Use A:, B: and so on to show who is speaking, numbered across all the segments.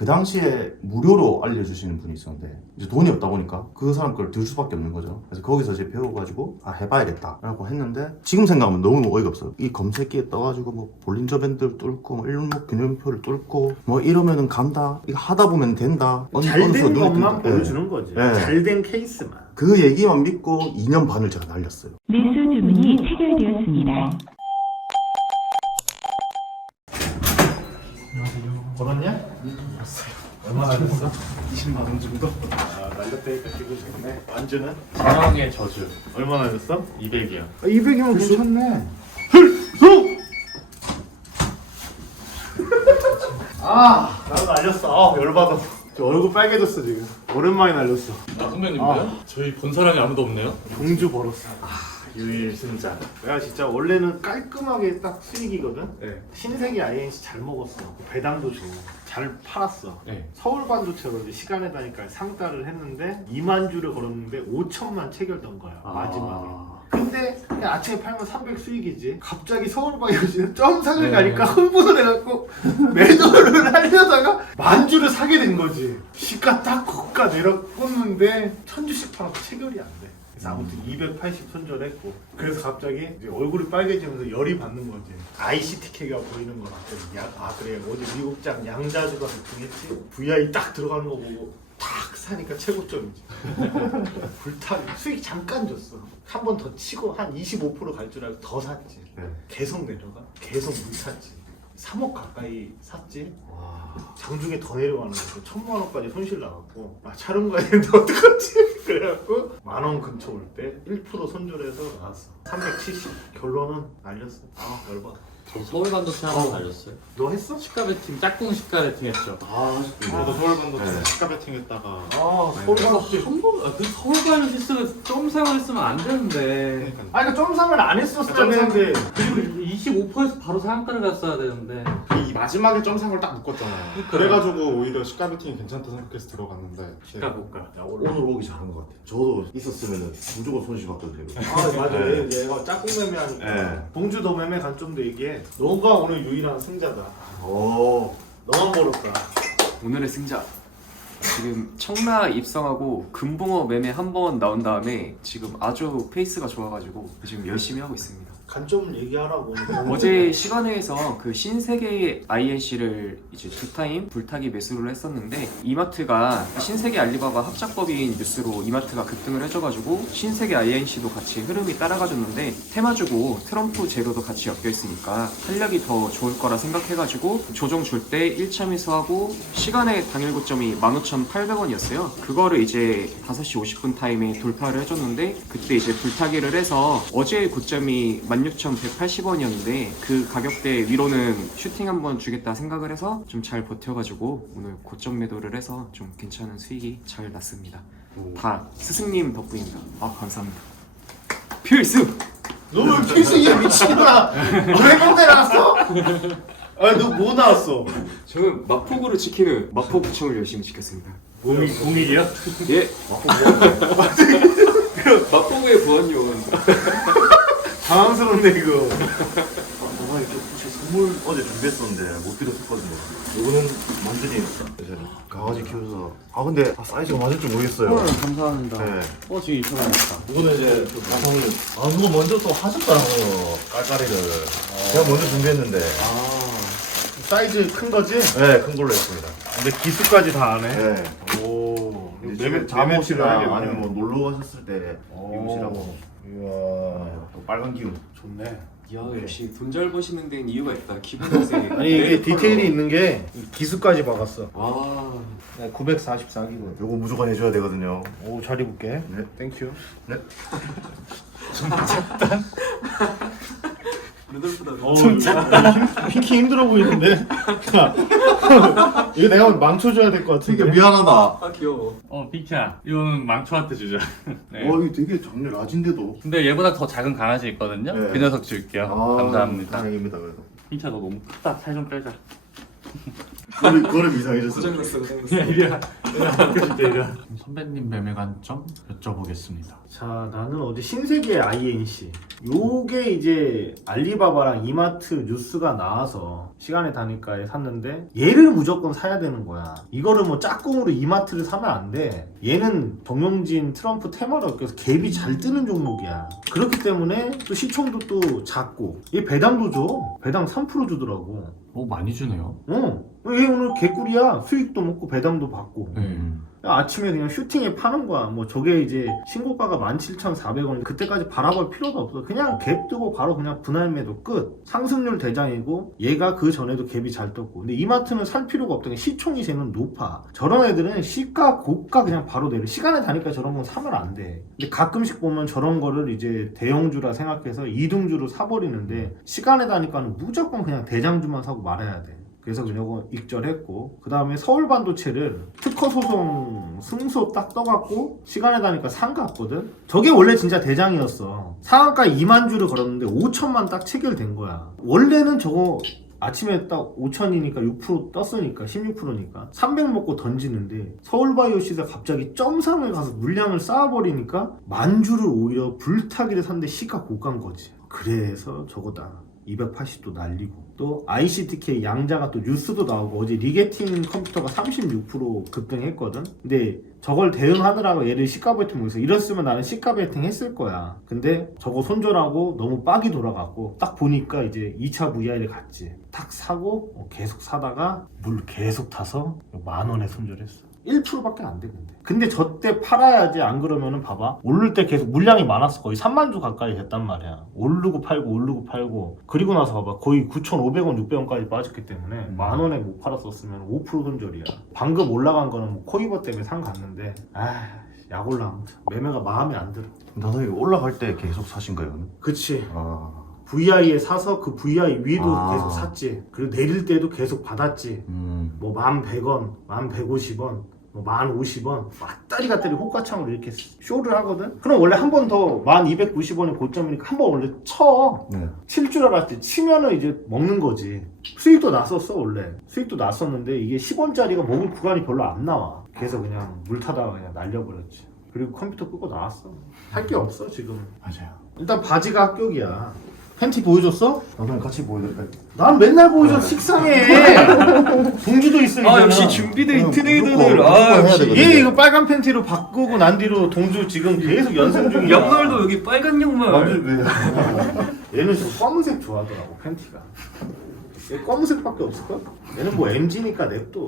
A: 그 당시에 무료로 알려주시는 분이 있었는데 이제 돈이 없다 보니까 그 사람 걸 들 수밖에 없는 거죠. 그래서 거기서 이제 배워가지고 아 해봐야겠다 라고 했는데 지금 생각하면 너무 어이가 없어요. 이 검색기에 떠가지고 뭐 볼린저 밴드를 뚫고 뭐 일목 균형표를 뚫고 뭐 이러면은 간다, 이거 하다 보면 된다,
B: 잘 된 것만
A: 예.
B: 보여주는 거지.
A: 예.
B: 잘 된 케이스만.
A: 그 얘기만 믿고 2년 반을 제가 날렸어요.
C: 매수 주문이 체결되었습니다.
B: 벌었냐? 얼마 날렸어? 20만 원 정도? 아, 날렸다니까 기분 좋네. 완주는?
D: 사랑의 저주
B: 얼마 날렸어?
D: 200이요.
B: 200이면 괜찮네. 나도 날렸어. 열받아. 저 얼굴 빨개졌어 지금. 오랜만에 날렸어.
D: 아 선배님도요? 저희 본 사람이 아무도 없네요.
B: 공주 벌었어. 유일 승자. 내가 진짜 원래는 깔끔하게 딱 수익이거든.
D: 네.
B: 신세계 INC 잘 먹었어. 배당도 좋고 잘 팔았어.
D: 네.
B: 서울 반도체로 이제 시간에 다니까 상따를 했는데 2만 주를 걸었는데 5천만 체결된 거야 마지막에. 근데 그냥 아침에 팔면 300 수익이지. 갑자기 서울바이오지는 점상을 가니까 흥분을 해갖고 매도를 하려다가 만주를 사게 된 거지. 시가 딱 고가 내려 꽂는데 1000주씩 팔아도 체결이 안 돼. 그래서 아무튼 280 손절했고, 그래서 갑자기 이제 얼굴이 빨개지면서 열이 받는 거지. ICTK가 보이는 거 같더니 아 그래 어제 미국장 양자주가 급등했지. VI 딱 들어가는 거 보고 탁 사니까 최고점이지. 불타기 수익 잠깐 줬어. 한 번 더 치고 한 25% 갈 줄 알고 더 샀지.
A: 네.
B: 계속 내려가 계속 물탔지. 3억 가까이 샀지. 장중에 더 내려가는 거죠. 1000만 원까지 손실 나갔고, 아 촬영 가야 되는데 어떡하지? 그래갖고 10,000원 근처 올 때 1% 손절해서 나왔어. 370. 결론은 날렸어. 아 열받아.
D: 저 서울 반도체 한번 날렸어요.
B: 너 했어?
D: 시가 배팅, 짝꿍 시가 배팅 했죠.
E: 저도 서울 반도체
A: 네.
E: 시가 배팅했다가
B: 아 서울 반도체.
D: 그 서울 반도체 점상을 했으면 안 되는데.
B: 아니 그러니까 점상을 안 했었어야 되는데.
D: 그리고 25%에서 바로 상한가를 갔어야 되는데.
E: 이 마지막에 점상을 딱 묶었잖아요.
D: 그러니까요.
E: 그래가지고 오히려 시가 배팅이 괜찮다 생각해서 들어갔는데
D: 시가 볼까?
A: 야, 오늘 오기 잘한 것 같아요. 저도 있었으면 무조건 손실 봤거든요.
B: 아 맞아.
A: 네.
B: 얘가 짝꿍 매매하니까.
A: 네.
B: 봉주 더 매매 관점도 얘기해. 너가 오늘 유일한 승자다.
A: 오.
B: 너만 벌었다.
F: 오늘의 승자. 지금 청라 입성하고 금붕어 매매 한 번 나온 다음에 지금 아주 페이스가 좋아가지고 지금 열심히 하고 있습니다.
B: 관점을 얘기하라고.
F: 어제 시간회에서 그 신세계 INC를 이제 2타임 불타기 매수를 했었는데 이마트가 신세계 알리바바 합작법인 뉴스로 이마트가 급등을 해줘가지고 신세계 INC도 같이 흐름이 따라가줬는데 테마주고 트럼프 제로도 같이 엮여있으니까 탄력이 더 좋을 거라 생각해가지고 조정 줄 때 1차 매수하고 시간의 당일 고점이 15,800원이었어요. 그거를 이제 5시 50분 타임에 돌파를 해줬는데 그때 이제 불타기를 해서 어제의 고점이 16,180원이었는데 그 가격대 위로는 슈팅 한번 주겠다 생각을 해서 좀 잘 버텨가지고 오늘 고점 매도를 해서 좀 괜찮은 수익이 잘 났습니다. 다 스승님 덕분입니다. 아 감사합니다. 필수!
B: 너왜 필승이야 미친놈아. 너 해병대 나왔어? 아니 너 뭐 나왔어?
F: 저는 마포구를 지키는 마포구청을 열심히 지켰습니다.
B: 공일이야?
F: 예. 마포구의 보안요원.
B: 당황스럽네 이거.
A: 뭐가 이렇게 혹시 선물 어제 준비했었는데 못 드렸었거든요. 이거는 만준이 예전에 강아지 키우면서 근데 사이즈가 맞을 줄 모르겠어요.
D: 감사합니다.
A: 네.
D: 지금 입혀놨다.
A: 이거는 이제 좀 나성을 누가 먼저 또 하셨더라고요. 깔깔이를. 제가 먼저 준비했는데.
B: 사이즈 큰 거지?
A: 네, 큰 걸로 했습니다.
B: 근데 기수까지 다 하네.
A: 네.
B: 오.
A: 이제 집에 잠옷이나 아니면 뭐 놀러 가셨을 때 입으시라고.
B: 이야.
A: 또 빨간 기운.
B: 좋네.
F: 야 역시 돈 잘 버시는 데는 이유가 있다. 기분 탓에.
B: 아니 이게 디테일이 있는 게 기수까지 박았어.
F: 아
B: 944기고.
A: 요거 무조건 해줘야 되거든요.
B: 오 잘 입을게.
A: 네.
B: 땡큐.
A: 네.
F: 루돌프다.
B: 핑키 힘들어 보이는데. 이거 내가 망쳐줘야 될 것 같은데.
A: 미안하다.
F: 아 귀여워.
D: 빅차. 이거는 망초한테 주자. 네.
A: 이거 되게 작네, 라진데도.
D: 근데 얘보다 더 작은 강아지 있거든요.
A: 네.
D: 그 녀석 줄게요. 감사합니다.
A: 다행입니다, 그래도.
D: 빅차 너 너무 크다. 살 좀 빼자.
A: 걸음 이상해졌어.
B: 이리야. 바꿔줄게 이리야.
D: 선배님 매매 관점 여쭤보겠습니다.
B: 자, 나는 어제 신세계 INC. 요게 이제 알리바바랑 이마트 뉴스가 나와서 시간에 다니까에 샀는데 얘를 무조건 사야 되는 거야. 이거를 뭐 짝꿍으로 이마트를 사면 안 돼. 얘는 정용진 트럼프 테마로 껴서 갭이 잘 뜨는 종목이야. 그렇기 때문에 또 시총도 또 작고 얘 배당도 줘. 배당 3% 주더라고.
D: 오 많이 주네요.
B: 얘 오늘 개꿀이야. 수익도 먹고 배당도 받고.
D: 네.
B: 아침에 그냥 슈팅에 파는 거야. 뭐 저게 이제 신고가가 17,400원. 그때까지 바라볼 필요도 없어. 그냥 갭 뜨고 바로 그냥 분할 매도 끝. 상승률 대장이고 얘가 그 전에도 갭이 잘 떴고. 근데 이마트는 살 필요가 없던 게 시총이 쟤는 높아. 저런 애들은 시가 고가 그냥 바로 내려. 시간에 다니까 저런 건 사면 안 돼. 근데 가끔씩 보면 저런 거를 이제 대형주라 생각해서 이등주로 사버리는데 시간에 다니까는 무조건 그냥 대장주만 사고 말아야 돼. 그래서 그냥 익절했고 그 다음에 서울반도체를 특허 소송 승소 딱 떠갖고 시간에 다니까 상갔거든. 저게 원래 진짜 대장이었어. 상한가 2만 주를 걸었는데 5천만 딱 체결된 거야. 원래는 저거 아침에 딱 5천이니까 6% 떴으니까 16%니까 300 먹고 던지는데 서울바이오시가 갑자기 점상을 가서 물량을 쌓아버리니까 만주를 오히려 불타기를 샀는데 시가 고가인 거지. 그래서 저거다 280도 날리고 또 ICTK 양자가 또 뉴스도 나오고 어제 리게팅 컴퓨터가 36% 급등했거든. 근데 저걸 대응하느라고 얘를 시가 베팅 못해서 이랬으면 나는 시가 베팅 했을 거야. 근데 저거 손절하고 너무 빡이 돌아갔고 딱 보니까 이제 2차 VI를 갔지. 탁 사고 계속 사다가 물 계속 타서 10,000원에 손절했어. 1%밖에 안 돼. 근데 저때 팔아야지. 안 그러면은 봐봐 오를 때 계속 물량이 많았어. 거의 3만 주 가까이 됐단 말이야. 오르고 팔고 그리고 나서 봐봐 거의 9,500원 600원까지 빠졌기 때문에 10,000원에 못 팔았었으면 5% 손절이야. 방금 올라간 거는 뭐 코이버 때문에 상 갔는데 약 올라. 아무튼 매매가 마음에 안 들어.
A: 나도 이거 올라갈 때 계속 사신 거예요?
B: 그치.
A: 아,
B: VI에 사서 그 VI 위도
A: 아.
B: 계속 샀지. 그리고 내릴 때도 계속 받았지. 뭐 1,100원, 1,150원, 뭐 1,050원 왔다리 갔다리 호가창으로 이렇게 쇼를 하거든. 그럼 원래 한 번 더 1,290원이 고점이니까 한 번 원래 쳐.
A: 네.
B: 칠 줄 알았지. 치면은 이제 먹는 거지. 수익도 났었어 원래. 수익도 났었는데 이게 10원짜리가 먹을 구간이 별로 안 나와. 그래서 그냥 물 타다가 그냥 날려버렸지. 그리고 컴퓨터 끄고 나왔어. 할 게 없어 지금.
A: 맞아요.
B: 일단 바지가 합격이야. 팬티 보여줬어?
A: 나도 같이 보여드릴까요?
B: 난 맨날 보여줘. 식상해. 동주도 있으니까.
F: 역시 준비된 트레이더들.
A: 무조건 해야 되거든요.
B: 얘 이거 빨간 팬티로 바꾸고 난 뒤로 동주 지금 계속 연습 중이야.
F: 양말도 여기 빨간 양말.
A: 완전 왜?
B: 얘는 좀 검은색 좋아하더라고 팬티가. 얘 검은색밖에 없을걸? 얘는 뭐 MG니까 냅둬.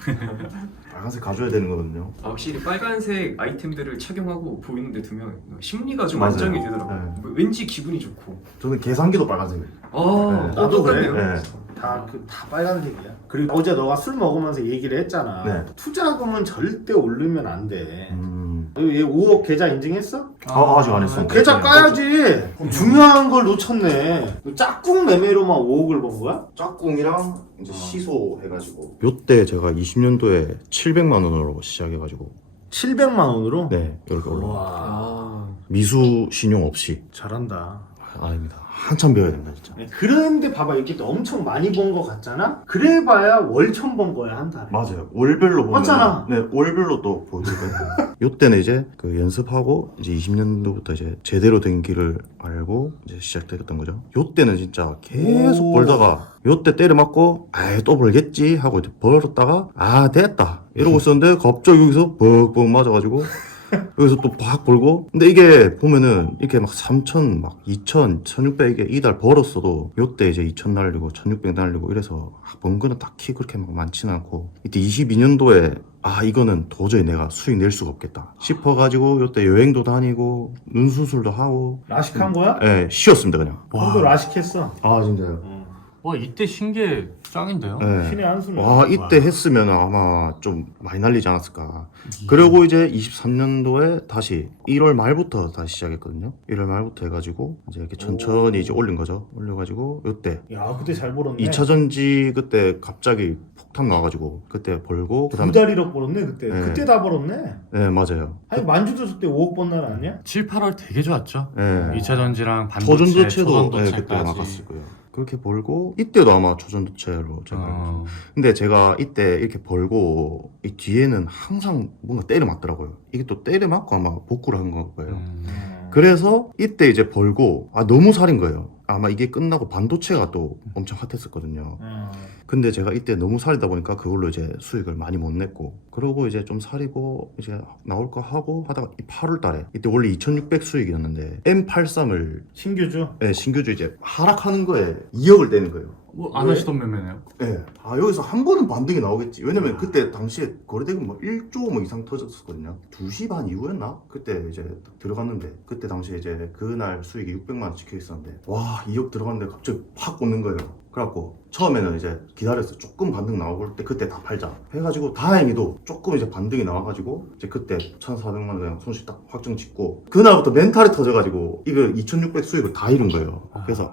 A: 빨간색 가져야 되는 거거든요.
F: 확실히 빨간색 아이템들을 착용하고 보이는데 두면 심리가 좀
A: 맞아요.
F: 안정이 되더라고.
A: 네.
F: 뭐 왠지 기분이 좋고.
A: 저는 계산기도 빨간색이에요.
F: 아,
A: 네.
B: 나도
F: 똑같네요.
A: 네.
B: 다 빨간색이야. 그리고 어제 너가 술 먹으면서 얘기를 했잖아.
A: 네.
B: 투자금은 절대 오르면 안 돼.
A: 음.
B: 얘 5억 계좌 인증했어?
A: 아직 안 했어.
B: 계좌 까야지. 중요한 걸 놓쳤네. 짝꿍 매매로만 5억을 번 거야?
A: 짝꿍이랑 이제 시소 해가지고. 요때 제가 20년도에 700만 원으로 시작해가지고
B: 700만 원으로?
A: 네 이렇게 올라.
B: 와,
F: 아,
A: 미수 신용 없이.
B: 잘한다.
A: 아닙니다. 한참 배워야 된다 진짜.
B: 그런데 봐봐 이렇게 엄청 많이 번 거 같잖아? 그래봐야 월천 번 거야 한 달에.
A: 맞아요. 월별로 보면
B: 맞잖아.
A: 네, 월별로 또 보여드릴거예요. 요때는 이제 그 연습하고 이제 20년도부터 이제 제대로 된 길을 알고 이제 시작됐던 거죠. 요때는 진짜 계속
B: 오.
A: 벌다가 요때 때려 맞고 아이 또 벌겠지 하고 이제 벌었다가 아 됐다 이러고 있었는데 갑자기 여기서 벅벅 맞아가지고 여기서 또 팍 벌고. 근데 이게 보면은 이렇게 막 3,000, 막 2,000, 1,600에 이달 벌었어도 요때 이제 2,000 날리고 1,600 날리고 이래서 번 거는 딱히 그렇게 막 많지는 않고 이때 22년도에 아 이거는 도저히 내가 수익 낼 수가 없겠다 싶어가지고 요때 여행도 다니고 눈 수술도 하고
B: 라식한 거야?
A: 예 쉬었습니다 그냥.
B: 형도 라식했어.
A: 아 진짜요?
D: 와 이때 신게 짱인데요?
A: 예.
B: 신의 한숨이야.
A: 와 이때 했으면 아마 좀 많이 날리지 않았을까. 그리고 이제 23년도에 다시 1월 말부터 다시 시작했거든요. 1월 말부터 해가지고 이제 이렇게 천천히 이제 올린 거죠. 올려가지고 요때
B: 야 그때 잘 벌었네.
A: 2차 전지 그때 갑자기 폭탄 나와가지고 그때 벌고
B: 두
A: 그다음에
B: 달 잃어버렸네 그때.
A: 네.
B: 그때 다 벌었네.
A: 네 맞아요.
B: 아니 만주도 그때 5억 번 날 아니야?
D: 7, 8월 되게 좋았죠?
A: 네.
D: 2차 전지랑 반도체,
A: 초전도체도 네,
D: 초전도체까지.
A: 그때 나갔을 거예요. 그렇게 벌고 이때도 아마 초전도체로 제가 근데 제가 이때 이렇게 벌고 이 뒤에는 항상 뭔가 때려 맞더라고요. 이게 또 때려 맞고 아마 복구를 한 거예요. 그래서 이때 이제 벌고 너무 살인 거예요. 아마 이게 끝나고 반도체가 또 엄청 핫했었거든요. 근데 제가 이때 너무 살이다 보니까 그걸로 이제 수익을 많이 못 냈고, 그러고 이제 좀 살이고 이제 나올까 하고 하다가 이 8월 달에 이때 원래 2,600 수익이었는데 M83을
B: 신규주?
A: 네, 신규주 이제 하락하는 거에 2억을 떼는 거예요.
D: 뭐 안 하시던 매매네요.
A: 네. 여기서 한 번은 반등이 나오겠지. 왜냐면 그때 당시에 거래대금 뭐 1조 뭐 이상 터졌었거든요. 2시 반 이후였나? 그때 이제 딱 들어갔는데, 그때 당시에 이제 그날 수익이 600만 원 찍혀 있었는데, 와 2억 들어갔는데 갑자기 확 꽂는 거예요. 그래갖고 처음에는 이제 기다렸어. 조금 반등 나올 때 그때 다 팔자 해가지고, 다행히도 조금 이제 반등이 나와가지고 이제 그때 1,400만 원 그냥 손실 딱 확정 짓고, 그날부터 멘탈이 터져가지고 이거 2,600 수익을 다 잃은 거예요. 그래서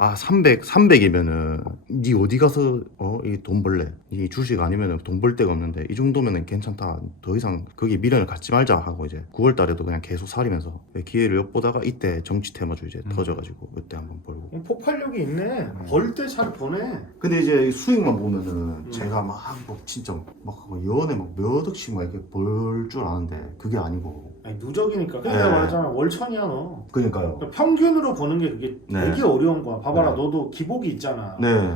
A: 300이면은 니 어디 가서 이 돈 벌래? 이 주식 아니면은 돈 벌 데가 없는데 이 정도면은 괜찮다. 더 이상 거기 미련을 갖지 말자 하고 이제 9월 달에도 그냥 계속 살이면서 기회를 엿보다가 이때 정치 테마주 이제 터져가지고 그때 한번 벌고.
B: 폭발력이 있네. 벌 때 잘 버네.
A: 근데 이제 수익만 보면은 제가 막 뭐 진짜 막 연에 막 몇 억씩 막 이렇게 벌 줄 아는데 그게 아니고.
B: 아니 누적이니까. 근데
A: 네.
B: 내가 말했잖아, 월천이야 너.
A: 그러니까요.
B: 그러니까 평균으로 보는 게 그게
A: 네.
B: 되게 어려운 거야. 봐봐라,
A: 네.
B: 너도 기복이 있잖아.
A: 네,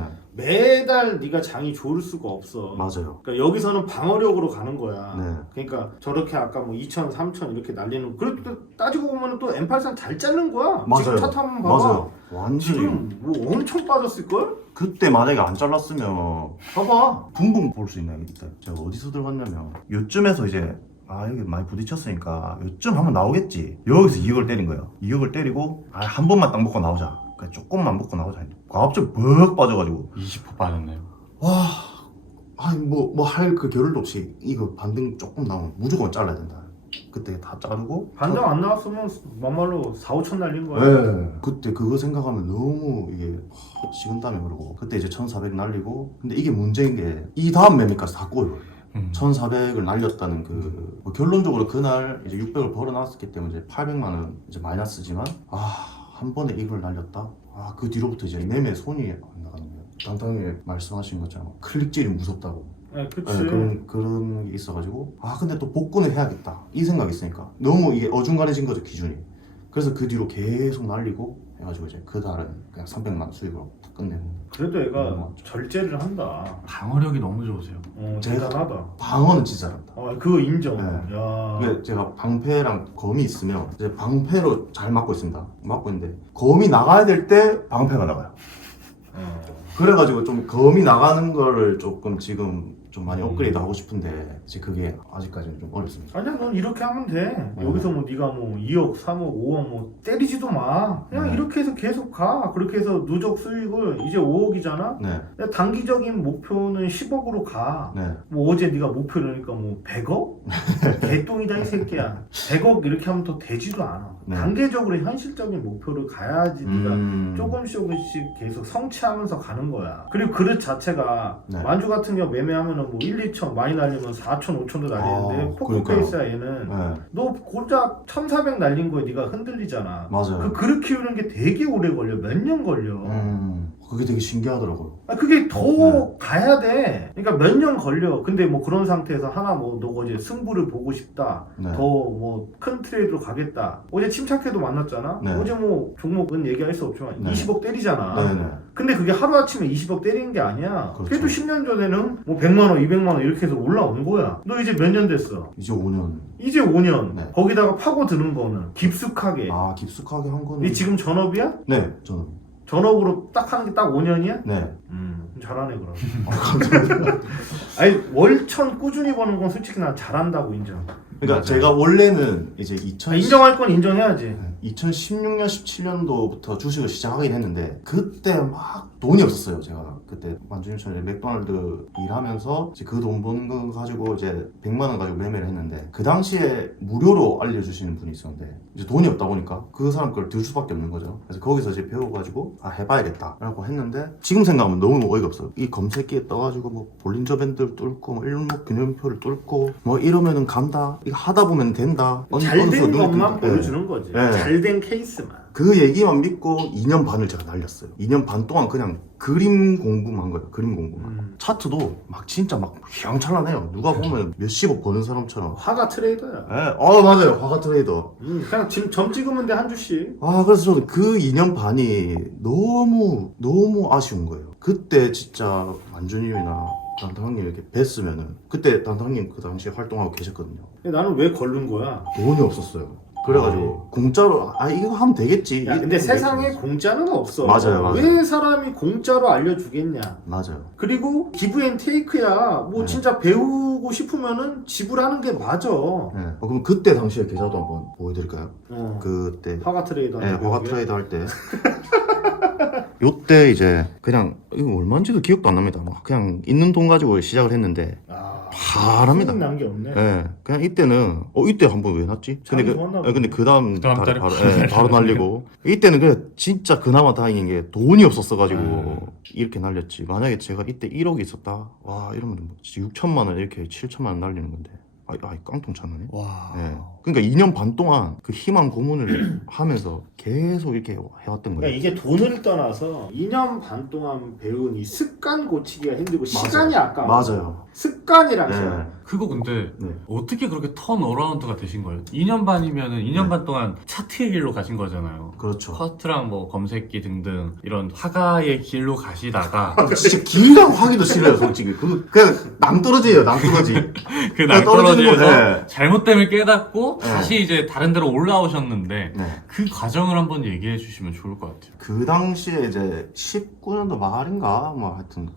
B: 매달 네가 장이 좋을 수가 없어.
A: 맞아요.
B: 그러니까 여기서는 방어력으로 가는 거야.
A: 네.
B: 그러니까 저렇게 아까 뭐 2,000, 3,000 이렇게 날리는, 그래도 또 따지고 보면 또 M83 잘 자른 거야.
A: 맞아요.
B: 지금 차트 한번 봐봐.
A: 맞아요. 완전히.
B: 지금 뭐 엄청 빠졌을걸?
A: 그때 만약에 안 잘랐으면
B: 봐봐.
A: 붕붕 볼 수 있나요? 이때 제가 어디서 들어갔냐면 요쯤에서 이제 여기 많이 부딪혔으니까 요쯤 한번 나오겠지. 여기서 2억을 때린 거예요. 2억을 때리고 한 번만 딱 먹고 나오자. 그냥 조금만 먹고 나오자. 갑자기 벅 빠져가지고
D: 20% 빠졌네요.
A: 와, 뭐 할 그 겨를도 없이 이거 반등 조금 나오면 무조건 잘라야 된다. 그때 다 자르고
B: 반등 안 나왔으면 막말로 4, 5천 날린 거야.
A: 네. 그때 그거 생각하면 너무 이게 식은땀이 흐르고, 그때 이제 1,400 날리고, 근데 이게 문제인 게 이 다음 매매까지 다 꼬여요. 1,400을 날렸다는 뭐 결론적으로 그날 이제 600을 벌어놨었기 때문에 이제 800만 원 이제 마이너스지만, 한 번에 이걸 날렸다. 그 뒤로부터 이제 매매 손이 안 나가는 거예요. 단단히 말씀하신 것처럼 클릭질이 무섭다고.
B: 네, 그치.
A: 그런 게 있어가지고 근데 또 복구는 해야겠다 이 생각이 있으니까 너무 이게 어중간해진 거죠, 기준이. 그래서 그 뒤로 계속 날리고 해가지고 이제 그 달은 그냥 300만 원 수익으로 딱 끝내고.
B: 그래도 얘가 절제를 한다.
D: 방어력이 너무 좋으세요.
B: 대단하다.
A: 방어는 진짜 잘한다.
B: 그거 인정.
A: 네.
B: 야.
A: 이게 제가 방패랑 검이 있으면 이제 방패로 잘 막고 있습니다. 막고 있는데 검이 나가야 될 때 방패가 나가요. 그래가지고 좀 검이 나가는 거를 조금 지금 좀 많이 업그레이드 하고 싶은데 이제 그게 아직까지는 좀 어렵습니다.
B: 아니야, 넌 이렇게 하면 돼. 여기서 뭐 네가 뭐 2억, 3억, 5억 뭐 때리지도 마. 그냥 이렇게 해서 계속 가. 그렇게 해서 누적 수익을 이제 5억이잖아.
A: 네,
B: 단기적인 목표는 10억으로 가.
A: 네,
B: 뭐 어제 네가 목표 이러니까 뭐 100억? 개똥이다 이 새끼야. 100억 이렇게 하면 또 되지도 않아.
A: 네.
B: 단계적으로 현실적인 목표를 가야지 네가 조금씩 계속 성취하면서 가는 거야. 그리고 그릇 자체가
A: 네.
B: 만주 같은 경우 매매하면은 뭐 1, 2천 많이 날리면 4천, 5천도 날리는데 포크페이스야 얘는.
A: 네.
B: 너 고작 1,400 날린 거에 네가 흔들리잖아.
A: 맞아요.
B: 그 그릇 키우는 게 되게 오래 걸려. 몇 년 걸려.
A: 그게 되게 신기하더라고요.
B: 그게 더
A: 네.
B: 가야 돼. 그러니까 몇 년 걸려. 근데 뭐 그런 상태에서 하나 뭐 너가 이제 승부를 보고 싶다.
A: 네.
B: 더 뭐 큰 트레이드로 가겠다. 어제 침착해도 만났잖아.
A: 네.
B: 어제 뭐 종목은 얘기할 수 없지만
A: 네.
B: 20억 때리잖아.
A: 네네.
B: 근데 그게 하루아침에 20억 때리는 게 아니야.
A: 그렇죠.
B: 그래도 10년 전에는 뭐 100만 원, 200만 원 이렇게 해서 올라온 거야. 너 이제 몇 년 됐어?
A: 이제 5년.
B: 이제 5년.
A: 네.
B: 거기다가 파고드는 거는 깊숙하게.
A: 깊숙하게 한 거는.
B: 네 지금 전업이야?
A: 네, 저는.
B: 전업으로 딱 하는 게 딱 5년이야?
A: 네.
B: 잘하네 그럼. 아니 월천 꾸준히 버는 건 솔직히 난 잘한다고 인정.
A: 그러니까
D: 맞아요.
A: 제가 원래는 이제 2010,
B: 인정할 건 인정해야지.
A: 2016년, 17년도부터 주식을 시작하긴 했는데 그때 막 돈이 없었어요. 제가 그때 만주님처럼 맥도날드 일하면서 이제 그 돈 버는 거 가지고 이제 100만 원 가지고 매매를 했는데, 그 당시에 무료로 알려주시는 분이 있었는데 이제 돈이 없다 보니까 그 사람 걸 들 수밖에 없는 거죠. 그래서 거기서 이제 배워가지고 해봐야겠다 라고 했는데, 지금 생각하면 너무 어이가 없어요. 이 검색기에 떠가지고 뭐 볼린저 밴드를 뚫고 뭐 일목 균형표를 뚫고 뭐 이러면은 간다, 이거 하다 보면 된다,
B: 잘 된
A: 눈에
B: 것만
A: 띈다.
B: 보여주는 거지.
A: 네.
B: 잘 된 케이스만.
A: 그 얘기만 믿고 2년 반을 제가 날렸어요. 2년 반 동안 그냥 그림 공부만 한 거예요. 그림 공부만. 차트도 막 진짜 막 휘황찬란해요. 누가 보면 몇십억 버는 사람처럼.
B: 화가 트레이더야.
A: 예, 맞아요. 화가 트레이더.
B: 그냥 지금 점 찍으면 돼 한 주씩.
A: 그래서 저는 그 2년 반이 너무 아쉬운 거예요. 그때 진짜 만준님이나 단탕님 이렇게 뵀으면은, 그때 단탕님 그 당시에 활동하고 계셨거든요.
B: 근데 나는 왜 걸른 거야?
A: 돈이 없었어요. 그래가지고 공짜로 이거 하면 되겠지.
B: 야, 근데 세상에 공짜는 없어.
A: 맞아요.
B: 왜 사람이 공짜로 알려주겠냐?
A: 맞아요.
B: 그리고 기브앤테이크야. 뭐
A: 네.
B: 진짜 배우고 싶으면은 지불하는 게 맞아.
A: 네. 그럼 그때 당시에 계좌도 한번 보여드릴까요? 그때
B: 화가 트레이더.
A: 네, 화가 트레이더 할 때. 요때 이제 그냥 이거 얼마인지도 기억도 안 납니다. 막 그냥 있는 돈 가지고 시작을 했는데 바랍니다.
B: 난게 없네.
A: 네, 그냥 이때는 이때 한번 왜 났지? 근데
B: 잠이 좋았나 보네.
A: 근데 그 다음
D: 다음
A: 달에
D: 달에
A: 바로 날리고 이때는 그냥 진짜 그나마 다행인 게 돈이 없었어가지고 이렇게 날렸지. 만약에 제가 이때 1억이 있었다, 와 이러면 뭐 6천만 원 이렇게 7천만 원 날리는 건데. 깡통 찼네.
D: 와.
A: 네. 그러니까 2년 반 동안 그 희망 고문을 하면서 계속 이렇게 해왔던 거예요.
B: 그러니까 이게 돈을 떠나서 2년 반 동안 배운 이 습관 고치기가 힘들고 시간이 아까워.
A: 맞아요.
B: 습관이라서.
A: 네.
D: 그거 근데
A: 네.
D: 어떻게 그렇게 턴 어라운드가 되신 거예요? 2년 반이면은 2년
A: 네.
D: 반 동안 차트의 길로 가신 거잖아요.
A: 그렇죠.
D: 커트랑 뭐 검색기 등등 이런 화가의 길로 가시다가
A: 진짜 길이랑 하기도 싫어요, 솔직히. 그냥 낭떠러지예요, 낭떠러지.
D: 그
A: 떨어지는
D: 낭떠러지에서
A: 거, 네.
D: 잘못됨을 깨닫고
A: 네.
D: 다시 이제 다른 데로 올라오셨는데
A: 네.
D: 그 과정을 한번 얘기해 주시면 좋을 것 같아요.
A: 그 당시에 이제 19년도 말인가, 뭐 하여튼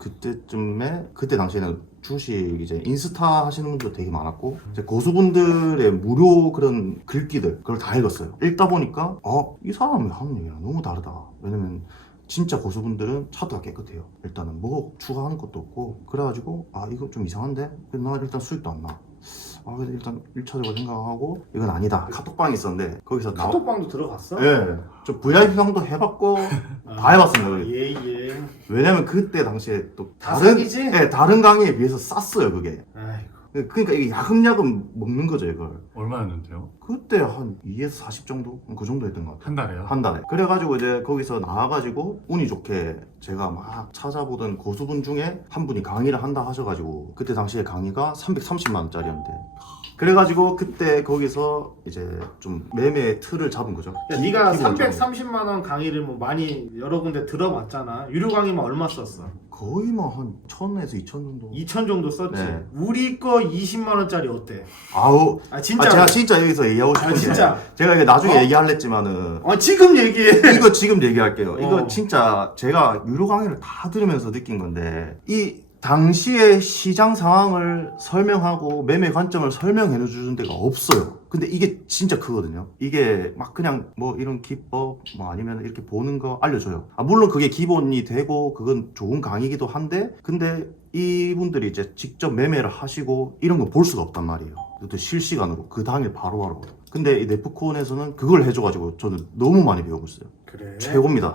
A: 그때 당시에는 주식 이제 인스타 하시는 분도 되게 많았고, 이제 고수분들의 무료 그런 글귀들, 그걸 다 읽었어요. 읽다 보니까, 이 사람이 하는 얘기랑 너무 다르다. 왜냐면, 진짜 고수분들은 차트가 깨끗해요. 일단은 뭐 추가하는 것도 없고. 그래가지고 이거 좀 이상한데? 나 일단 수익도 안 나. 그래서 일단 1차적으로 생각하고 이건 아니다. 카톡방이 있었는데 거기서
B: 카톡방도 들어갔어?
A: 예. 저 VIP방도 해봤고 다 해봤습니다. 거기.
B: 예.
A: 왜냐면 그때 당시에 또
B: 다 사기지?
A: 다른 강의에 비해서 쌌어요, 그게.
B: 아이고.
A: 그러니까 이게 야금야금 먹는 거죠, 이걸.
D: 얼마였는데요?
A: 그때 한 2에서 40 정도? 그 정도 했던 것 같아요.
D: 한 달에요?
A: 한 달에. 그래가지고 이제 거기서 나와가지고 운이 좋게 제가 막 찾아보던 고수분 중에 한 분이 강의를 한다 하셔가지고 그때 당시에 강의가 330만 원짜리였는데, 그래가지고 그때 거기서 이제 좀 매매 틀을 잡은 거죠.
B: 야, 네가
A: 기본적으로.
B: 330만 원 강의를 뭐 많이 여러 군데 들어봤잖아. 유료 강의만 얼마 썼어?
A: 거의 뭐 한 1000에서 2000 정도.
B: 2천 정도 썼지.
A: 네.
B: 우리 거 20만 원짜리 어때?
A: 아우.
B: 진짜.
A: 제가 진짜 여기서 얘기하고 싶은 게,
B: 진짜.
A: 제가 이게 나중에 얘기할랬지만은
B: 지금 얘기해.
A: 이거 지금 얘기할게요. 이거
B: 어.
A: 진짜 제가 유료 강의를 다 들으면서 느낀 건데, 이 당시의 시장 상황을 설명하고 매매 관점을 설명해 주는 데가 없어요. 근데 이게 진짜 크거든요. 이게 막 그냥 뭐 이런 기법 뭐 아니면 이렇게 보는 거 알려줘요. 물론 그게 기본이 되고 그건 좋은 강의기도 한데, 근데 이분들이 이제 직접 매매를 하시고 이런 거 볼 수가 없단 말이에요. 또 실시간으로 그 당일 바로바로. 근데 이 네프콘에서는 그걸 해줘가지고 저는 너무 많이 배우고 있어요.
B: 그래.
A: 최고입니다.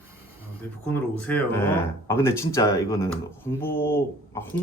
B: 네프콘으로 오세요.
A: 네. 근데 진짜 이거는 홍보.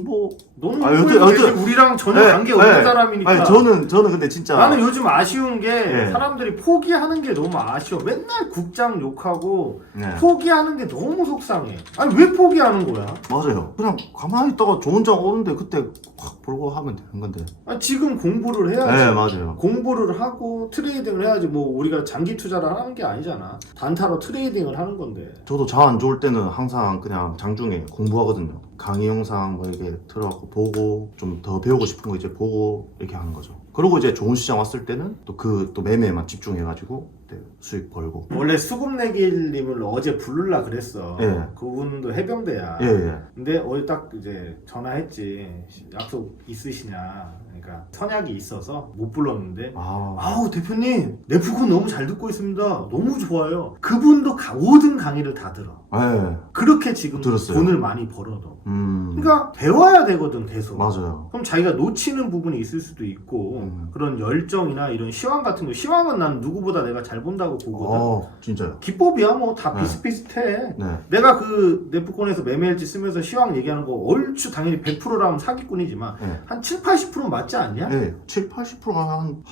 B: 너는
A: 여튼
B: 우리랑 전혀
A: 네,
B: 관계 없는
A: 네.
B: 사람이니까.
A: 아니 저는 근데 진짜
B: 나는 요즘 아쉬운 게
A: 네.
B: 사람들이 포기하는 게 너무 아쉬워. 맨날 국장 욕하고
A: 네.
B: 포기하는 게 너무 속상해. 아니 왜 포기하는 거야?
A: 맞아요. 그냥 가만히 있다가 좋은 장 오는데 그때 확 보고 하면 되는 건데.
B: 지금 공부를 해야지.
A: 네, 맞아요.
B: 공부를 하고 트레이딩을 해야지. 뭐 우리가 장기 투자를 하는 게 아니잖아. 단타로 트레이딩을 하는 건데.
A: 저도 장 안 좋을 때는 항상 그냥 장중에 공부하거든요. 강의 영상 뭐 이렇게 들어갖고 보고 좀 더 배우고 싶은 거 이제 보고 이렇게 하는 거죠. 그리고 이제 좋은 시장 왔을 때는 또 매매에만 집중해가지고 수익 벌고.
B: 원래 수급내길님을 어제 부르려 그랬어.
A: 예.
B: 그분도 해병대야.
A: 예.
B: 근데 어제 딱 이제 전화했지. 약속 있으시냐. 그러니까 선약이 있어서 못 불렀는데. 아우 대표님 네프콘 너무 잘 듣고 있습니다. 너무 좋아요. 그분도 모든 강의를 다 들어.
A: 예.
B: 그렇게 지금
A: 들었어요.
B: 돈을 많이 벌어도.
A: 음.
B: 그러니까 배워야 되거든 계속.
A: 맞아요.
B: 그럼 자기가 놓치는 부분이 있을 수도 있고 그런 열정이나 이런 시황 같은 거. 시황은 난 누구보다 내가 잘 본다고 보거든.
A: 진짜요?
B: 기법이야 뭐 다
A: 네.
B: 비슷비슷해.
A: 네.
B: 내가 그 네프콘에서 매매일지 쓰면서 시황 얘기하는 거 얼추 당연히 100%라면 사기꾼이지만
A: 네.
B: 한 7, 80%는 맞지 맞지 않냐?
A: 네, 7, 80%가 한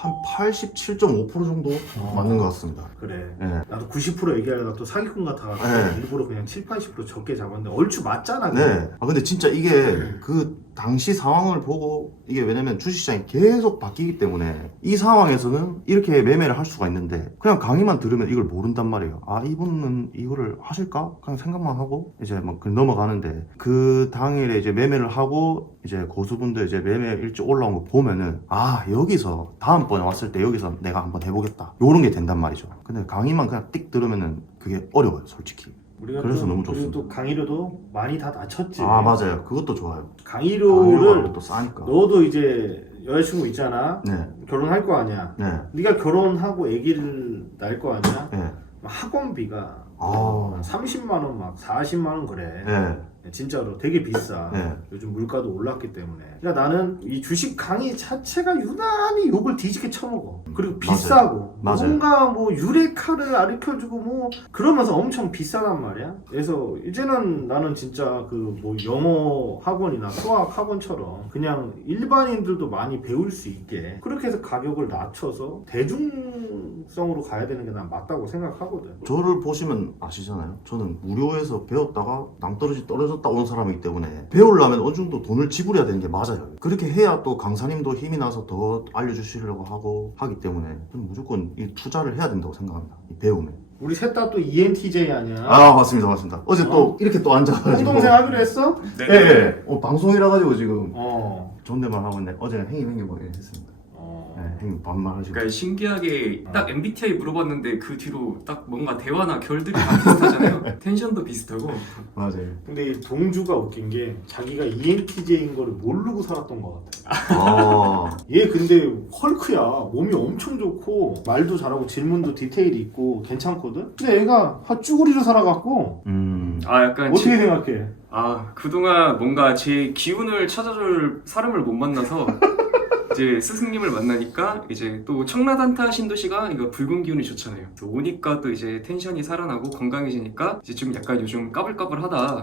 A: 87.5% 정도 맞는 것 같습니다.
B: 그래.
A: 네.
B: 나도 90% 얘기하다가 또 사기꾼 같아가지고
A: 네.
B: 일부러 그냥 7, 80% 적게 잡았는데 얼추 맞잖아.
A: 네. 아 근데 진짜 이게 그 당시 상황을 보고 이게 왜냐면 주식시장이 계속 바뀌기 때문에 이 상황에서는 이렇게 매매를 할 수가 있는데 그냥 강의만 들으면 이걸 모른단 말이에요. 아 이분은 이거를 하실까? 그냥 생각만 하고 이제 막 넘어가는데 그 당일에 이제 매매를 하고 이제 고수분들 이제 매매 일찍 올라온 거 보면은 아 여기서 다음번에 왔을 때 여기서 내가 한번 해보겠다 요런 게 된단 말이죠. 근데 강의만 그냥 띡 들으면은 그게 어려워요 솔직히.
B: 우리가
A: 그래서
B: 또,
A: 너무
B: 그리고
A: 좋습니다.
B: 또 강의료도 많이 다 낮췄지.
A: 아 맞아요. 그것도 좋아요.
B: 강의료를
A: 강의료가 또 싸니까.
B: 너도 이제 여자친구 있잖아.
A: 네.
B: 결혼할 거 아니야.
A: 네.
B: 네가 결혼하고 아기를 낳을 거 아니야.
A: 네.
B: 학원비가
A: 아.
B: 30만 원 막 40만 원 그래.
A: 네.
B: 진짜로 되게 비싸.
A: 네.
B: 요즘 물가도 올랐기 때문에. 그러니까 나는 이 주식 강의 자체가 유난히 욕을 뒤지게 쳐먹어. 그리고 비싸고
A: 맞아요.
B: 뭔가 뭐 유레카를 가르쳐주고 뭐 그러면서 엄청 비싸단 말이야. 그래서 이제는 나는 진짜 그 뭐 영어 학원이나 수학 학원처럼 그냥 일반인들도 많이 배울 수 있게 그렇게 해서 가격을 낮춰서 대중성으로 가야 되는 게 난 맞다고 생각하거든.
A: 저를 보시면 아시잖아요. 저는 무료에서 배웠다가 낭떠러지 떨어졌다 온 사람이기 때문에 배우려면 어느 정도 돈을 지불해야 되는 게 맞아요. 그렇게 해야 또 강사님도 힘이 나서 더 알려주시려고 하고 하기 때문에 저는 무조건 이 투자를 해야 된다고 생각합니다. 이 배움에.
B: 우리 셋 다 또 ENTJ 아니야?
A: 아 맞습니다 맞습니다. 어제 또 이렇게 또 앉아가지고
B: 공동생 하기로 했어?
A: 예, 예. 방송이라 가지고 지금
B: 어.
A: 존댓말 하고 있는데 어제는 행님 뭐 이렇게 했습니다. 네, 형님 반말하시고.
F: 그러니까 신기하게 딱 MBTI 물어봤는데 그 뒤로 딱 뭔가 대화나 결들이 다 비슷하잖아요. 텐션도 비슷하고.
A: 맞아요.
B: 근데 이 동주가 웃긴 게 자기가 ENTJ인 거를 모르고 살았던 것 같아.
A: 아,
B: 얘 근데 헐크야. 몸이 엄청 좋고 말도 잘하고 질문도 디테일이 있고 괜찮거든? 근데 얘가 쭈구리로 살아갖고
F: 아 약간
B: 어떻게 생각해?
F: 그동안 뭔가 제 기운을 찾아줄 사람을 못 만나서 이제 스승님을 만나니까 이제 또 청라단타 신도시가 이거 붉은 기운이 좋잖아요. 그래서 오니까 또 이제 텐션이 살아나고 건강해지니까 이제 좀 약간 요즘 까불까불하다.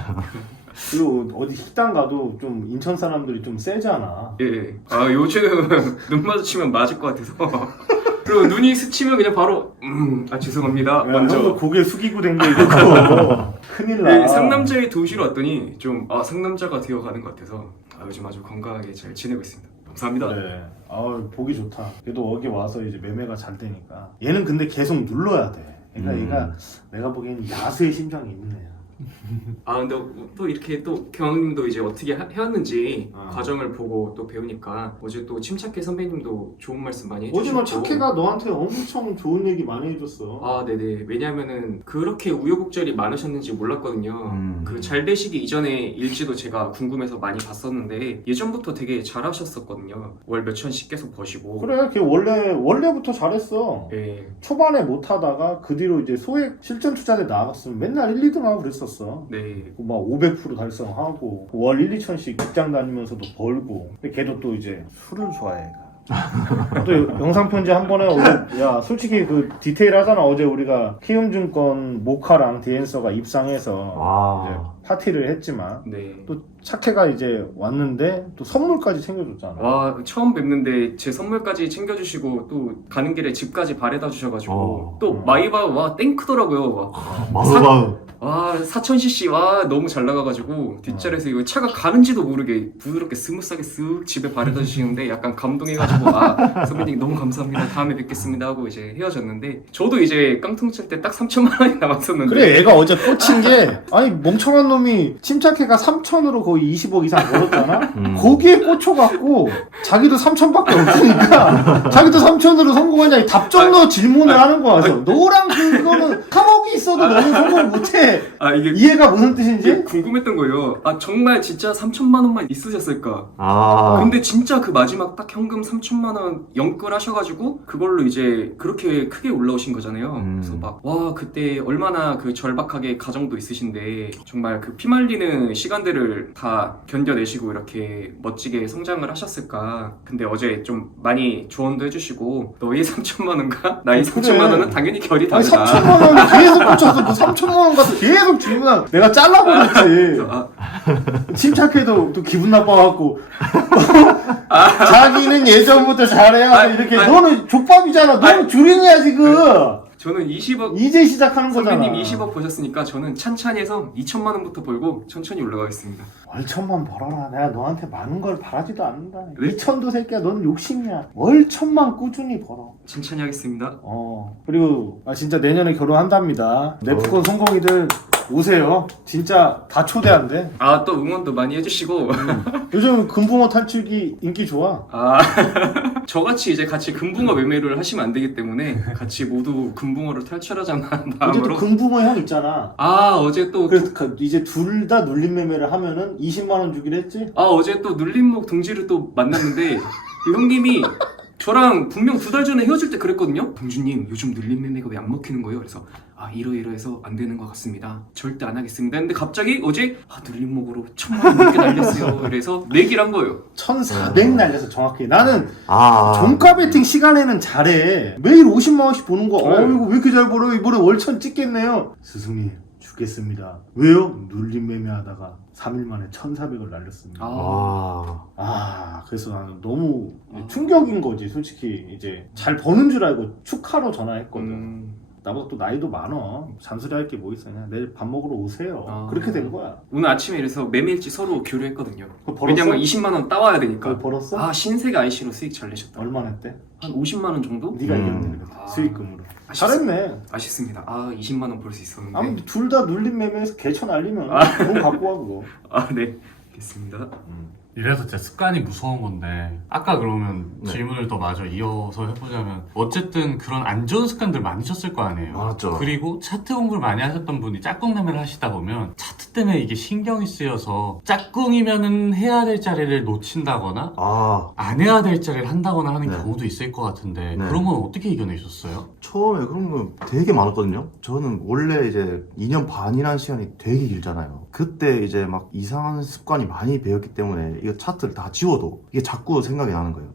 B: 그리고 어디 식당 가도 좀 인천 사람들이 좀 세잖아.
F: 예. 요즘 눈 마주치면 맞을 것 같아서. 그리고 눈이 스치면 그냥 바로 죄송합니다.
B: 먼저
F: 먼저.
B: 고개 숙이고 댕기고 큰일 나.
F: 네, 상남자의 도시로 왔더니 좀 상남자가 되어가는 것 같아서 요즘 아주 건강하게 잘 지내고 있습니다. 감사합니다.
B: 그래. 보기 좋다. 그래도 여기 와서 이제 매매가 잘 되니까. 얘는 근데 계속 눌러야 돼. 그러니까 얘가 내가 보기엔 야수의 심장이 있는 애야.
F: 근데 또 이렇게 또 경영님도 이제 어떻게 해왔는지
B: 아.
F: 과정을 보고 또 배우니까 어제 또 침착해 선배님도 좋은 말씀 많이
B: 어제
F: 해주셨고
B: 뭐 착해가 너한테 엄청 좋은 얘기 많이 해줬어.
F: 네네. 왜냐하면은 그렇게 우여곡절이 많으셨는지 몰랐거든요. 그 잘 되시기 이전에 일지도 제가 궁금해서 많이 봤었는데 예전부터 되게 잘하셨었거든요. 월 몇천씩 계속 버시고.
B: 그래, 걔 원래부터 잘했어.
F: 네.
B: 초반에 못하다가 그 뒤로 이제 소액 실전 투자대 나갔으면 맨날 1, 2등 하고 그랬었어.
F: 네.
B: 막 500% 달성하고 월 1, 2천씩 직장 다니면서도 벌고. 근데 걔도 또 이제 술을 좋아해. 또 영상 편지 한 번에 야 솔직히 그 디테일하잖아. 어제 우리가 키움증권 모카랑 디앤서가 입상해서 이제 파티를 했지만
F: 네.
B: 또 착해가 이제 왔는데 또 선물까지 챙겨줬잖아.
F: 처음 뵙는데 제 선물까지 챙겨주시고 또 가는 길에 집까지 바래다 주셔가지고 또 마이바 땡크더라고요.
A: 마루바우.
F: 4000cc 너무 잘 나가가지고 뒷자리에서 이거 차가 가는지도 모르게 부드럽게 스무스하게 쓱 집에 바래다 주시는데 약간 감동해가지고 선배님 너무 감사합니다. 다음에 뵙겠습니다 하고 이제 헤어졌는데 저도 이제 깡통 칠 때 딱 3천만 원이 남았었는데
B: 그래, 얘가 어제 꽂힌 게 아니 멍청한 놈이 침착해가 3천으로 거의 20억 이상 벌었잖아. 거기에 꽂혀갖고 자기도 3천밖에 없으니까 자기도 3천으로 성공하냐 답정너 질문을 하는 거야. 그래서 너랑 그거는 3억이 있어도 너는 성공 못해.
F: 이게
B: 이해가 무슨 뜻인지?
F: 궁금했던 거예요. 정말 진짜 3천만 원만 있으셨을까? 근데 진짜 그 마지막 딱 현금 3천만 원 영끌 하셔가지고 그걸로 이제 그렇게 크게 올라오신 거잖아요. 그래서 그때 얼마나 그 절박하게 가정도 있으신데 정말 그 피말리는 시간들을 다 견뎌내시고 이렇게 멋지게 성장을 하셨을까. 근데 어제 좀 많이 조언도 해주시고 너의 3천만 원과 나의 3천만 원은 당연히 결이
B: 아니
F: 다르다.
B: 3천만 원 계속 꽂혀서 그 3천만 원 가서 계속 질문한 내가 잘라버렸지. 침착해도 또 기분 나빠갖고 자기는 예전부터 잘해야 이렇게. 너는 족밥이잖아. 너는 주린이야 지금.
F: 저는 20억
B: 이제 시작하는 거잖아.
F: 선배님 20억 보셨으니까 저는 찬찬히 해서 2천만 원부터 벌고 천천히 올라가겠습니다.
B: 월천만 벌어라. 내가 너한테 많은 걸 바라지도 않는다.
F: 네?
B: 2천도 새끼야. 넌 욕심이야. 월천만 꾸준히 벌어.
F: 천천히 하겠습니다.
B: 그리고 진짜 내년에 결혼한답니다. 랩콘 성공이들 오세요. 진짜 다 초대한대.
F: 아, 또 응원도 많이 해주시고.
B: 요즘 금붕어 탈출기 인기 좋아.
F: 아, 저같이 이제 같이 금붕어 매매를 하시면 안 되기 때문에 같이 모두 금붕어를 탈출하자는
B: 어제도
F: 마음으로.
B: 금붕어 형 있잖아.
F: 아, 어제 또.
B: 그래서 이제 둘 다 눌림 매매를 하면은 20만 원 주기로 했지?
F: 아, 어제 또 눌림목 동지를 또 만났는데 그 형님이 저랑 분명 2달 전에 헤어질 때 그랬거든요. 동주님 요즘 눌림 매매가 왜 안 먹히는 거예요? 그래서 이러이러해서 안 되는 것 같습니다. 절대 안 하겠습니다. 근데 갑자기 어제 눌림목으로 1,000만 원 넘게 날렸어요. 그래서 내기를 한 거예요.
B: 1,400 날려서 정확히. 나는
A: 아.
B: 종가 베팅 시간에는 잘해. 매일 50만 원씩 보는 거.
F: 네.
B: 이거 왜 이렇게 잘 벌어? 이번에 월천 찍겠네요. 스승님 죽겠습니다. 왜요? 눌림 매매하다가 3일 만에 1,400을 날렸습니다. 그래서 나는 너무 충격인 거지. 솔직히 이제 잘 버는 줄 알고 축하로 전화했거든. 나보다 또 나이도 많어. 잔소리 할 게 뭐 있어. 그냥 내일 밥 먹으러 오세요. 그렇게 된 거야.
F: 오늘 아침에 이래서 매매일지 서로 교류했거든요.
B: 그거 벌었어?
F: 왜냐면 20만 원 따와야 되니까.
B: 그거 벌었어?
F: 신세계 IC로 수익 잘 내셨다.
B: 얼마 냈대?
F: 한 50만 원 정도?
B: 네가 이겼네. 수익금으로. 잘했네.
F: 아쉽습니다. 20만 원 벌 수 있었는데.
B: 아무튼 둘 다 눌림 매매해서 개천 알리면 돈 갖고 와 그거.
F: 네. 알겠습니다.
D: 이래서 진짜 습관이 무서운 건데 아까 그러면
A: 네.
D: 질문을 더 마저 이어서 해보자면 어쨌든 그런 안 좋은 습관들 많으셨을 거 아니에요.
A: 많았죠.
D: 그리고 차트 공부를 많이 하셨던 분이 짝꿍 매매를 하시다 보면 차트 때문에 이게 신경이 쓰여서 짝꿍이면은 해야 될 자리를 놓친다거나 안 해야 될 자리를 한다거나 하는
A: 네.
D: 경우도 있을 것 같은데
A: 네.
D: 그런 건 어떻게 이겨내셨어요?
A: 처음에 그런 거 되게 많았거든요. 저는 원래 이제 2년 반이라는 시간이 되게 길잖아요. 그때 이제 막 이상한 습관이 많이 배웠기 때문에 이거 차트를 다 지워도 이게 자꾸 생각이 나는 거예요.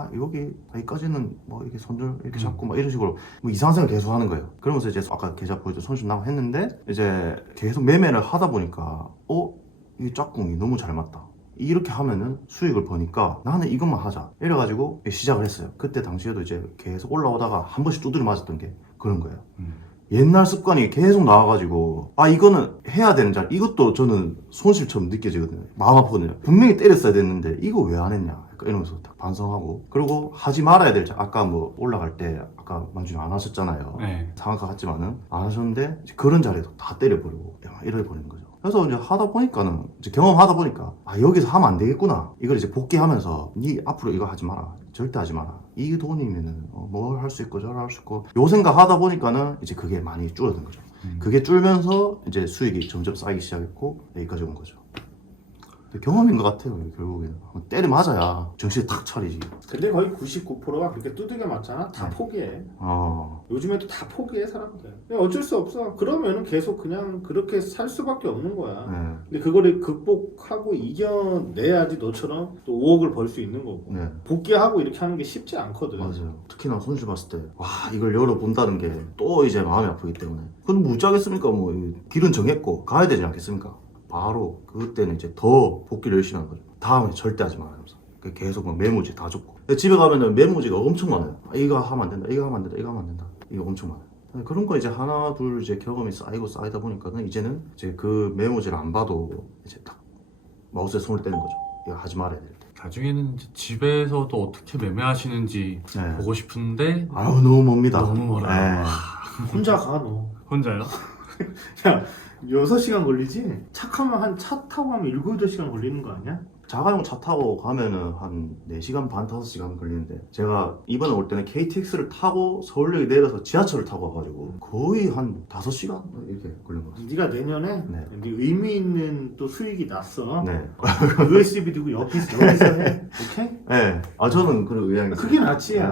A: 여기까지는 뭐 이렇게 손절 이렇게 잡고 막 이런 식으로 뭐 이상한 생각 계속 하는 거예요. 그러면서 이제 아까 계좌 보여줘 손실 나고 했는데 이제 계속 매매를 하다 보니까 이 짝꿍이 너무 잘 맞다. 이렇게 하면은 수익을 버니까 나는 이것만 하자 이래가지고 시작을 했어요. 그때 당시에도 이제 계속 올라오다가 한 번씩 두드려 맞았던 게 그런 거예요. 옛날 습관이 계속 나와가지고 이거는 해야 되는 자리, 이것도 저는 손실처럼 느껴지거든요. 마음 아프거든요. 분명히 때렸어야 됐는데 이거 왜 안 했냐 이러면서 딱 반성하고, 그리고 하지 말아야 될 자리, 아까 뭐 올라갈 때 아까 만주님 안 하셨잖아요.
D: 네.
A: 상한가 같지만은 안 하셨는데 그런 자리에도 다 때려버리고 이래버리는 거죠. 그래서 이제 하다 보니까는 이제 경험하다 보니까 여기서 하면 안 되겠구나. 이걸 이제 복귀하면서 니 앞으로 이거 하지 마라. 절대 하지 마라. 이 돈이면은 뭘 할 수 있고 저걸 할 수 있고 요 생각 하다 보니까는 이제 그게 많이 줄어든 거죠. 그게 줄면서 이제 수익이 점점 쌓이기 시작했고 여기까지 온 거죠. 경험인 것 같아요. 결국에는 때려 맞아야 정신이 탁 차리지.
B: 근데 거의 99%가 그렇게 두들겨 맞잖아. 다 포기해. 요즘에도 다 포기해 사람들. 어쩔 수 없어. 그러면은 계속 그냥 그렇게 살 수밖에 없는 거야. 근데 그거를 극복하고 이겨내야지 너처럼 또 5억을 벌 수 있는 거고. 복귀하고 이렇게 하는 게 쉽지 않거든.
A: 맞아요. 특히나 손실 봤을 때 이걸 열어본다는 게 또 이제 마음이 아프기 때문에. 그럼 뭐 어쩌겠습니까? 뭐 길은 정했고 가야 되지 않겠습니까? 바로 그때는 이제 더 복귀를 열심히 하는 거죠. 다음에 절대 하지 말아면서 계속 막 메모지 다 줬고, 집에 가면은 메모지가 엄청 많아요. 이거 하면 안 된다, 이거 하면 안 된다, 이거 하면 안 된다, 이거 엄청 많아요. 그런 거 이제 하나 둘 이제 경험이 쌓이다 보니까는 이제는 이제 그 메모지를 안 봐도 이제 딱 마우스에 손을 떼는 거죠. 이거 하지 말아야 될 때.
D: 나중에는 이제 집에서도 어떻게 매매하시는지 보고 싶은데
A: 너무 멉니다.
D: 너무 멀어요.
B: 혼자 가 너.
D: 혼자요?
B: 야 6시간 걸리지? 차 타고 가면 7, 8시간 걸리는 거 아니야?
A: 자가용 차 타고 가면은 한 4시간 반, 5시간 걸리는데 제가 이번에 올 때는 KTX를 타고 서울역에 내려서 지하철을 타고 와가지고 거의 한 5시간 이렇게 걸린 것 같아요.
B: 네가 내년에
A: 네.
B: 네 의미 있는 또 수익이 났어.
A: 네.
B: USB 두고 여기서 해. 오케이?
A: 네. 저는 그런 의향이 있어요.
B: 그게 낫지.
A: 네.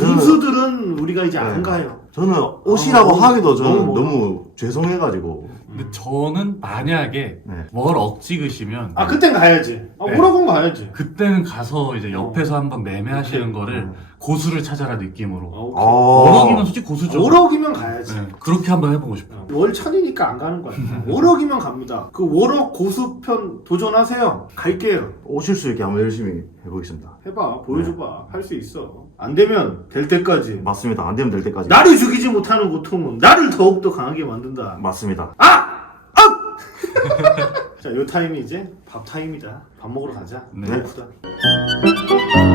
B: 준수들은 우리가 이제
A: 네.
B: 안 가요.
A: 저는 오시라고 하기도 저는
B: 너무
A: 너무 죄송해가지고.
D: 근데 저는 만약에 뭘 억지그시면
B: 그땐 가야지. 오라고 가야지.
D: 그때는 가서 이제 옆에서 한번 매매하시는 거를 고수를 찾아라 느낌으로.
B: 오케이.
D: 워럭이면 솔직히 고수죠.
B: 5억이면 가야지.
D: 네, 그렇게 한번 해보고 싶어요.
B: 월 1000이니까 안 가는 거야. 5억이면 갑니다. 그 5억 고수편 도전하세요. 갈게요.
A: 오실 수 있게 한번 열심히 해보겠습니다.
B: 해봐. 보여줘봐. 할 수 있어. 안 되면 될 때까지.
A: 맞습니다. 안 되면 될 때까지.
B: 나를 죽이지 못하는 고통은 나를 더욱더 강하게 만든다.
A: 맞습니다.
B: 자, 요 타임이 이제 밥 타임이다. 밥 먹으러 가자.
D: 네.
B: 배고프다.